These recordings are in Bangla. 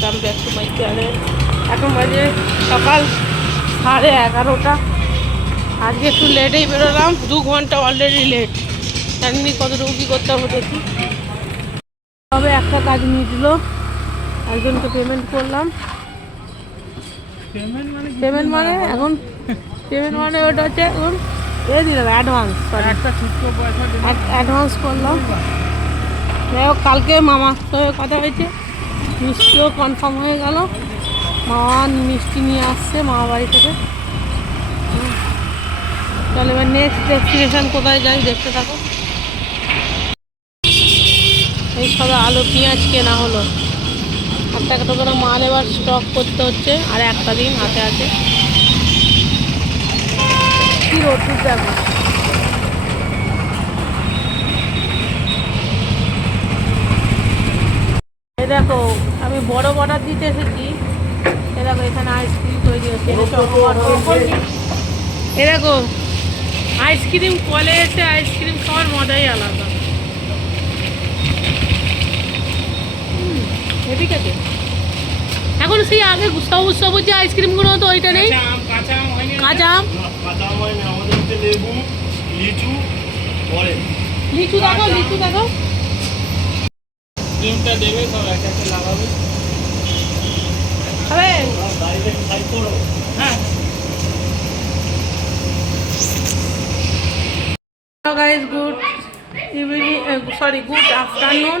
Welcome back to my channel. এখন বাজে সকাল 11:30। আজকে একটু লেটেই বেরোলাম, 2 ঘন্টা অলরেডি লেট। জানি কতটুকু কী করতে হবে দেখি। তবে একটা কাজ নিয়ে দিল, একজনকে পেমেন্ট করলাম। পেমেন্ট মানে এখন পেমেন্ট মানে ওটা হচ্ছে এখন দিলাম অ্যাডভান্স, অ্যাডভান্স করলাম। যাই হোক, কালকে মামার সঙ্গে কথা হয়েছে, মিষ্টিও কনফার্ম হয়ে গেল। মামা মিষ্টি নিয়ে আসছে মামা বাড়ি থেকে। তাহলে এবার নেক্সট ডেস্টিনেশন কোথায় যাই দেখতে থাকো। এই সব আলু পেঁয়াজ কেনা হলো, একটা একটা করে মাল এবার স্টক করতে হচ্ছে, আর একটা দিন হাতে আছে। কি রোদ্দুর দেখো, এই দেখো আমি বড় অর্ডার দিতে এসেছি। এ দেখো এখানে আইসক্রিম তৈরি হচ্ছে, এ দেখো আইসক্রিম কলে এসে আইসক্রিম খাওয়ার মজাই আলাদা। ঠিক আছে, এখন সেই আগে সবুজ সবুজ যে আইসক্রিমগুলো হতো ওইটা নেই। কাঁচা আম, লিচু দেখো, লিচু দেখো। Guys, good evening, good afternoon.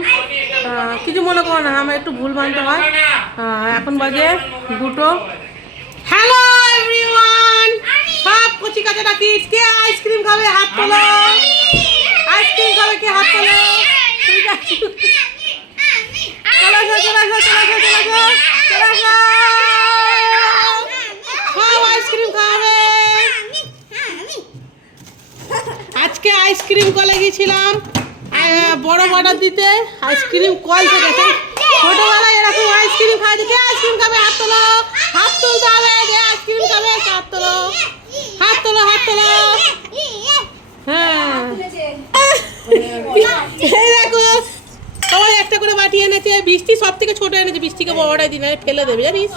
কিছু মনে করো না, আমার একটু ভুল মানতে হয়। এখন বাজে 2টো। হ্যালো এভরিওয়ান, সব কচি কাচাটা কিডস, কে আইসক্রিম খাবে হাত তোলো। আইসক্রিম খাবে কে হাত তোলো। আইসক্রিম খাবে। আজকে আইসক্রিম কলে গেছিলাম বড় অর্ডার দিতে, আইসক্রিম কল থেকে। ছোটবেলায় এরকম আইসক্রিম খাওয়া যেত। আইসক্রিম খাবে হাত তোলো, হাত তুলতে হবে। আইসক্রিম খাবে হাত তোলো, হাত তোলো, হাত তোলো। হ্যাঁ, এই দেখো সবাই একটা করে বাটি এনেছে। বৃষ্টি সব থেকে ছোট এনেছে, বৃষ্টিকে বড়টাই দিন ফেলে দেবে জানিস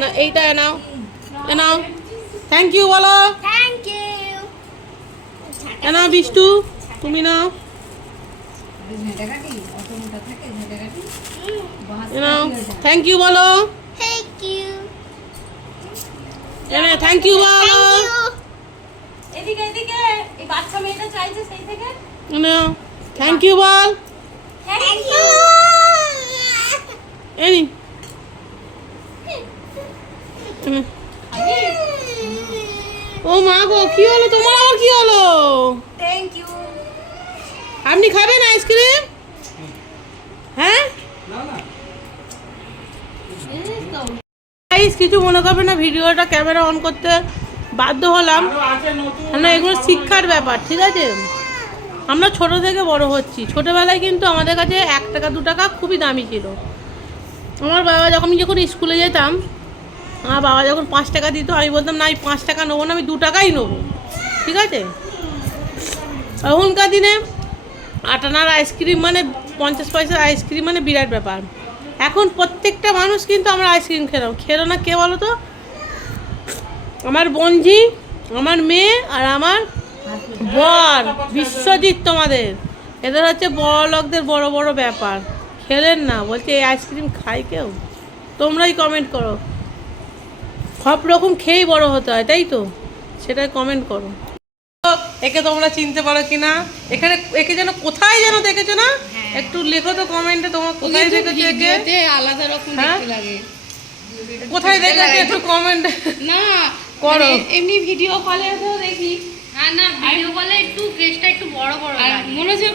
না। এইটা এনাও, এনাও, থ্যাংক ইউ বলো। এনাও বিষ্টু, তুমি নাও। থ্যাংক ইউ বলো, থ্যাংক ইউ বলো। থ্যাংক ইউ বল। ও মা গো, কি হলো তোমার, আবার কি হলো? আপনি খাবেন আইসক্রিম? হ্যাঁ, কিছু মনে করবে না, ভিডিওটা ক্যামেরা অন করতে বাধ্য হলাম। না, এগুলো শিক্ষার ব্যাপার, ঠিক আছে? আমরা ছোট থেকে বড় হচ্ছি। ছোটবেলায় কিন্তু আমাদের কাছে 1 টাকা 2 টাকা খুবই দামি ছিল। আমার বাবা যখন স্কুলে যেতাম, আমার বাবা যখন 5 টাকা দিত, আমি বলতাম না, আমি 5 টাকা নেবো না, আমি 2 টাকাই নেবো, ঠিক আছে? এখনকার দিনে 8 আনার আইসক্রিম মানে 50 পয়সার আইসক্রিম মানে বিরাট ব্যাপার। এখন প্রত্যেকটা মানুষ কিন্তু আমরা আইসক্রিম খেলো না। কে বলো তো? আমার বোনঝি, আমার মেয়ে আর আমার বর বিশ্বজিৎ। তোমাদের এদের হচ্ছে বড় লোকদের বড় বড় ব্যাপার, খেলেন না। বলছে এই আইসক্রিম খাই কেউ? তোমরাই কমেন্ট করো। সব রকম খেয়েই বড় হতে হয়, তাই তো? সেটাই কমেন্ট করো। একে তোমরা চিনতে পারো কিনা, এখানে একে যেন কোথায় যেন দেখেছো না? একটু লেখো তো কমেন্টে, তোমরা কোথায় দেখেছো একে? আলাদা রকম দেখতে লাগে। কোথায় দেখেছো একটু কমেন্ট না করো। এমনি ভিডিও কলে তো দেখি। হ্যাঁ, না ভিডিও কলে একটু ফেসটা একটু বড় বড় লাগে। মনে হচ্ছে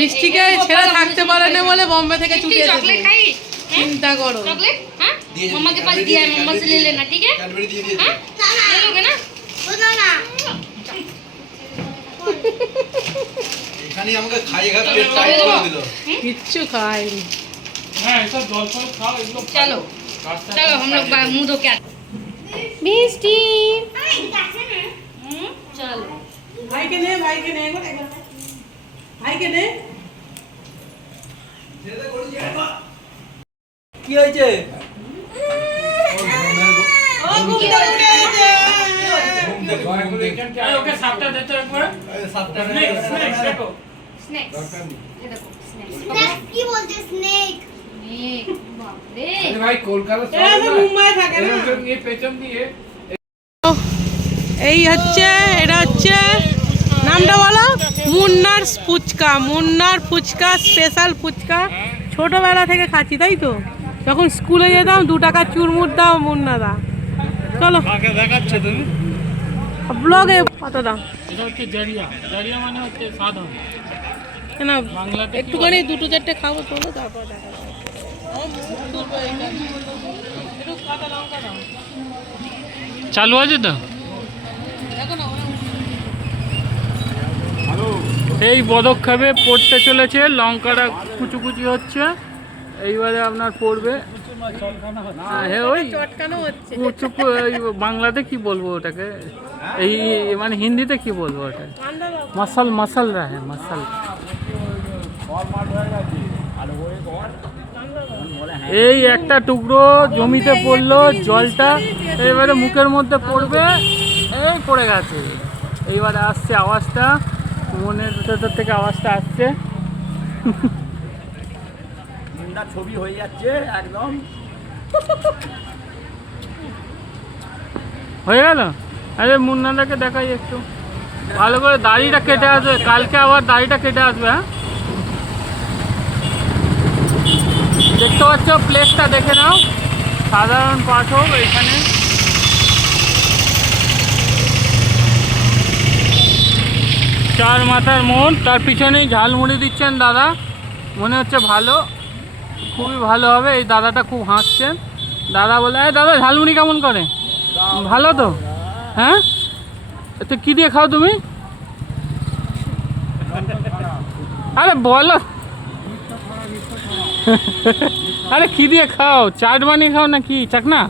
বৃষ্টিকে ছেড়ে থাকতে পারে না বলে বোম্বে থেকে ছুটে এসেছে। চকলেট খাই? চিন্তা করো। চকলেট হ্যাঁ, মাম্মা के पास दिया है, मम्मा से ले लेना, ठीक है? हां, ले लोगे ना? না এখানে আমাকে খাইয়ে পেট টাইট করে দিল, কিচ্ছু খাইনি। হ্যাঁ, সব জল ফল খাও এগুলো। চলো চলো हम लोग मुंह धो के मिष्टी। चलो भाई के ने भाई के ने কি হয়েছে? ওকে সাপটা দিতে একবার। সাপটা দেখো। স্নেক ये देखो स्नेक কি বলতে স্নেক স্নেক বাপ রে আরে ভাই কলকাতা এরা তো মুম্বাই থাকে না। এই পেছন দিয়ে এই হচ্ছে এটা হচ্ছে নামটা বলো, মুন্নার ফুচকা। মুন্নার ফুচকা স্পেশাল ফুচকা ছোটবেলা থেকে খাচ্ছি, তাই তো? যখন স্কুলে যেতাম 2 টাকা চুরমুর দাও মুন্না দা। চলো কাকে দেখাচ্ছ তুমি? ব্লগে কত দাম এটা হচ্ছে জারিয়া। জারিয়া মানে হচ্ছে সাধন। না বাংলাতে একটুখানি 2-4টে খাবো চলো, তারপর দেখা যাবে। একটু কাঁচা লঙ্কা দাও। চালু আছে তো? দেখো না এই পদক্ষেপে পড়তে চলেছে, লঙ্কাটা কুচু কুচি হচ্ছে, এইবারে আপনার পড়বে। হ্যাঁ ওই চটকানো হচ্ছে। ওই বাংলাতে কি বলবো ওটাকে, এই মানে হিন্দিতে কি বলবো ওটা? ঠান্ডা দাও। মশাল মশাল রাহে মশাল। এই একটা টুকরো জমিতে পড়লো, জলটা এবারে মুখের মধ্যে পড়বে, এই পড়ে গেছে। এইবারে আসছে আওয়াজটা, মনের ভেতর থেকে আওয়াজটা আসছে। মুন্ডা ছবি হয়ে যাচ্ছে একদম। হয়ে গেল? আরে মুন্নাদাকে দেখাই একটু ভালো করে, দাড়িটা কেটে আসবে কালকে, আবার দাড়িটা কেটে আসবে। হ্যাঁ দেখতে পাচ্ছ, প্লেসটা দেখে নাও, সাধারণ পাঠক এখানে। চার মাথার মোড়, তার পিছনেই ঝালমুড়ি দিচ্ছেন দাদা, মনে হচ্ছে ভালো, খুবই ভালো হবে। এই দাদাটা খুব হাসছেন। দাদা বলে, এই দাদা ঝালমুড়ি কেমন করে? ভালো তো? হ্যাঁ তো কী দিয়ে খাও তুমি? আরে বলো, আরে কী দিয়ে খাও? চাট বানিয়ে খাও নাকি চাকনা?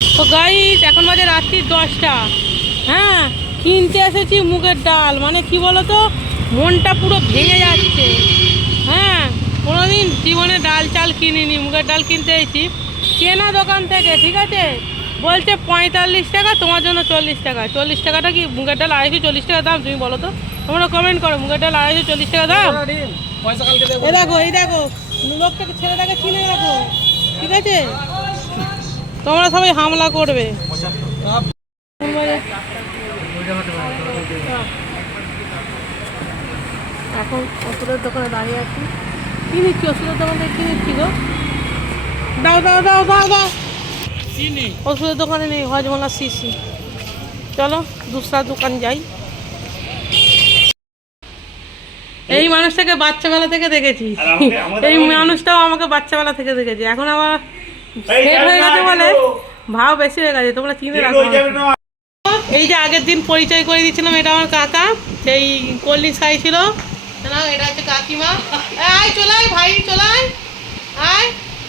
তো গাইস এখন বাজে রাত্রি 10টা। হ্যাঁ কিনতে এসেছি মুগের ডাল, মানে কি বলতো, মনটা পুরো ভেঙে যাচ্ছে। হ্যাঁ কোনোদিন জীবনে ডাল চাল কিনিনি, মুগের ডাল কিনতে এসেছি চেনা দোকান থেকে, ঠিক আছে? বলছে 45 টাকা, তোমার জন্য 40 টাকা। 40 টাকাটা কি মুগের ডাল 240 টাকা দাম? তুমি বলো তো, তোমরা কমেন্ট করো, মুগের ডাল 240 টাকা দাম। এই দেখো লোকটাকে, ছেলেটাকে চিনে রাখো, ঠিক আছে? তোমরা সবাই হামলা করবে। এখন ওষুধের দোকানে দাঁড়িয়ে আছি, কি নিচ্ছি? ওষুধের দোকান থেকে কি নিচ্ছি গো? দাও দাও দাও দাও দাও। ওষুধের দোকানে নেই, হজমলা শিশি। চলো দুসরা দোকান যাই। এই মানুষটাকে বাচ্চাবেলা থেকে দেখেছি, এই মানুষটাও আমাকে বাচ্চাবেলা থেকে দেখেছি। এখন আবার সেট হয়ে গেছে বলে ভাও বেশি হয়ে গেছে, তোমরা চিনে রাখো। এই যে আগের দিন পরিচয় করে দিয়েছিলাম, এটা আমার কাকা, সেই কোল্ড ড্রিঙ্কস খাইছিল। এটা হচ্ছে কাকিমা। আয় চলাই ভাই, চলাই আয়।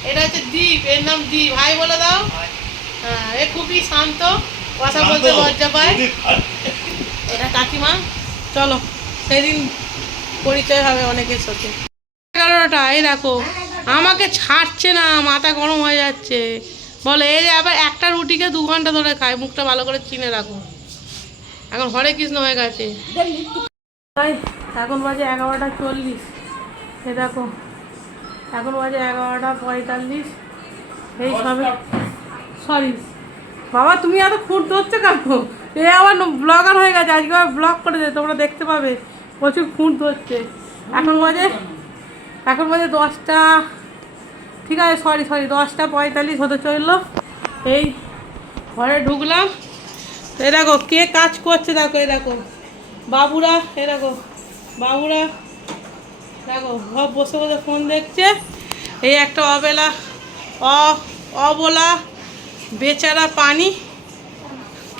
এটা হচ্ছে দীপ, এর নাম দীপ, ভাই বলে দাও। হ্যাঁ এ খুবই শান্ত, কথা বলতে লজ্জা পায়। এটা কাকিমা। চলো সেদিন পরিচয় হবে অনেকের সাথে। 11টা, এই দেখো আমাকে ছাড়ছে না, মাথা গরম হয়ে যাচ্ছে। বলে এই যে আবার একটা রুটিকে 2 ঘন্টা ধরে খায়, মুখটা ভালো করে চিনে রাখো। এখন হরে কৃষ্ণ হয়ে গেছে। এখন বাজে 11:40। এ দেখো এখন বাজে 11:45। এই সবে, সরি বাবা তুমি এত খুঁট ধরছো কেন? এ আবার ব্লগার হয়ে গেছে, আজকে আবার ব্লগ করে দে, তোমরা দেখতে পাবে। প্রচুর খুঁট ধরছে। এখন বাজে 10টা, ঠিক আছে সরি 10:45 হতে চললো। এই ঘরে ঢুকলাম, এ দেখো কে কাজ করছে, দেখো এ দেখো বাবুরা, এ দেখো বাবুরা দেখো সব বসে বসে ফোন দেখছে। এই একটা অবলা বেচারা পানি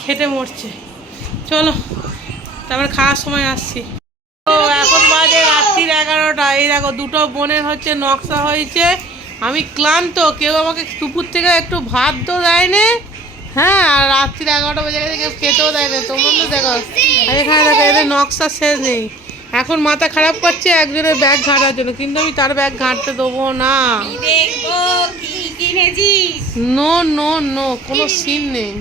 খেটে মরছে। চলো তারপরে খাওয়ার সময় আসছি। তো এখন বাজে রাত্রির 11টা। এই দেখো দুটো বোনের হচ্ছে নকশা হয়েছে। আমি ক্লান্ত, কেউ আমাকে দুপুর থেকে একটু ভাত তো দেয়নি। হ্যাঁ আর রাত্রির 11টা বেজে গেছে, কেউ খেতেও দেয় না। তোমরা তো দেখো, আর এখানে দেখো এদের নকশা শেষ নেই। এখন মাথা খারাপ করছে একজনের ব্যাগ ঘাঁটার জন্য, কিন্তু আমি তার ব্যাগ ঘাঁটতে দেবো না। দেখবো কি কিনেছিস। নো নো নো, কোনো সিন নেই।